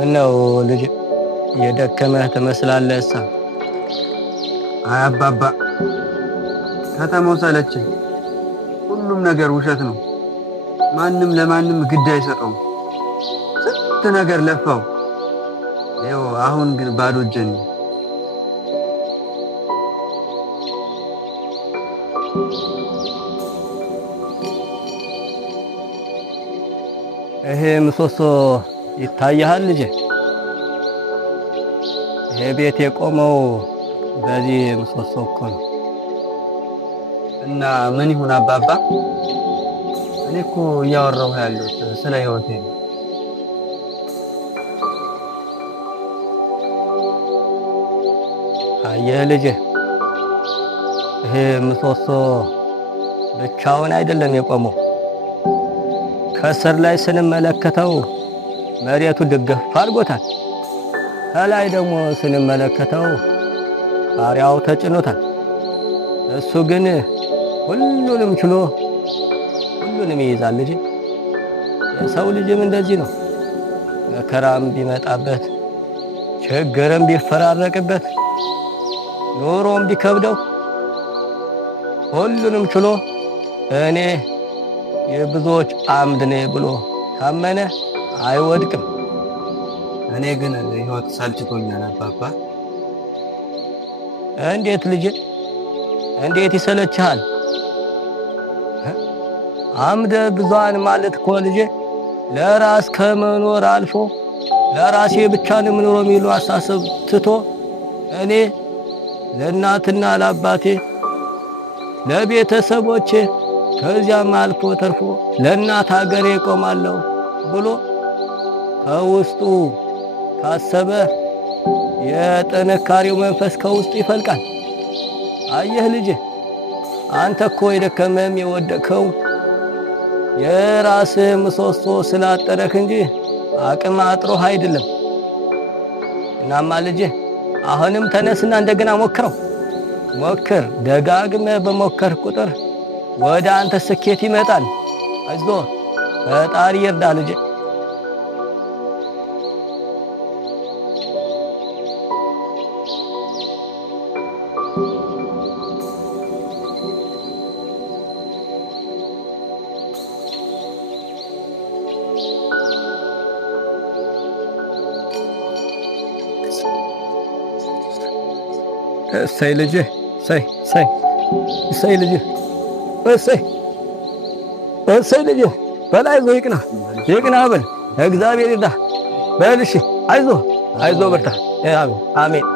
ምነው ልጅ የደከመህ ትመስላለህሳ? አይ አባባ ከተማው ሰለቸኝ። ሁሉም ነገር ውሸት ነው። ማንም ለማንም ግድ አይሰጠውም። ስንት ነገር ለፋው። ይኸው አሁን ግን ባዶ እጄን ነኝ። ይሄ ምሰሶ ይታያል ልጄ? ይሄ ቤት የቆመው በዚህ ምሰሶ እኮ ነው። እና ምን ይሁን አባባ? እኔ እኮ እያወራሁ ያለሁት ስለ ህይወቴ ነው። አየህ ልጄ፣ ይሄ ምሰሶ ብቻውን አይደለም የቆመው። ከስር ላይ ስንመለከተው መሬቱ ድገፍ አድርጎታል። ከላይ ደግሞ ስንመለከተው ጣሪያው ተጭኖታል። እሱ ግን ሁሉንም ችሎ ሁሉንም ይይዛል ልጄ። የሰው ልጅም እንደዚህ ነው። መከራም ቢመጣበት ችግርም ቢፈራረቅበት ኑሮም ቢከብደው ሁሉንም ችሎ እኔ የብዙዎች አምድ ነኝ ብሎ ታመነ አይወድቅም። እኔ ግን ህይወት ሰልችቶኛል አባባ። እንዴት ልጄ? እንዴት ይሰለችሃል? አምደ ብዙሃን ማለት እኮ ልጄ ለራስ ከመኖር አልፎ ለራሴ ብቻ ነው የምኖረው የሚሉ አሳሰብ ትቶ እኔ ለእናትና ለአባቴ ለቤተሰቦቼ ከዚያም አልፎ ተርፎ ለእናት ሀገሬ እቆማለሁ ብሎ ከውስጡ ካሰበ የጥንካሬው መንፈስ ከውስጡ ይፈልቃል። አየህ ልጄ፣ አንተ እኮ የደከመም የወደቅከው የራስህ ምሰሶ ስላጠረህ እንጂ አቅም አጥሮህ አይደለም። እናማ ልጄ አሁንም ተነስና እንደገና ሞክረው። ሞክር፣ ደጋግመህ በሞከር ቁጥር ወደ አንተ ስኬት ይመጣል። አይዞህ፣ ፈጣሪ ይርዳ ልጄ። እሰይ ልጄ፣ እሰይ እሰይ እሰይ ልጄ፣ እሰይ እሰይ ልጄ። በላይ አይዞህ፣ ይቅና ይቅና በል፣ እግዚአብሔር ይርዳ በል። እሺ አይዞህ አይዞህ፣ በርታ። አሜን አሜን።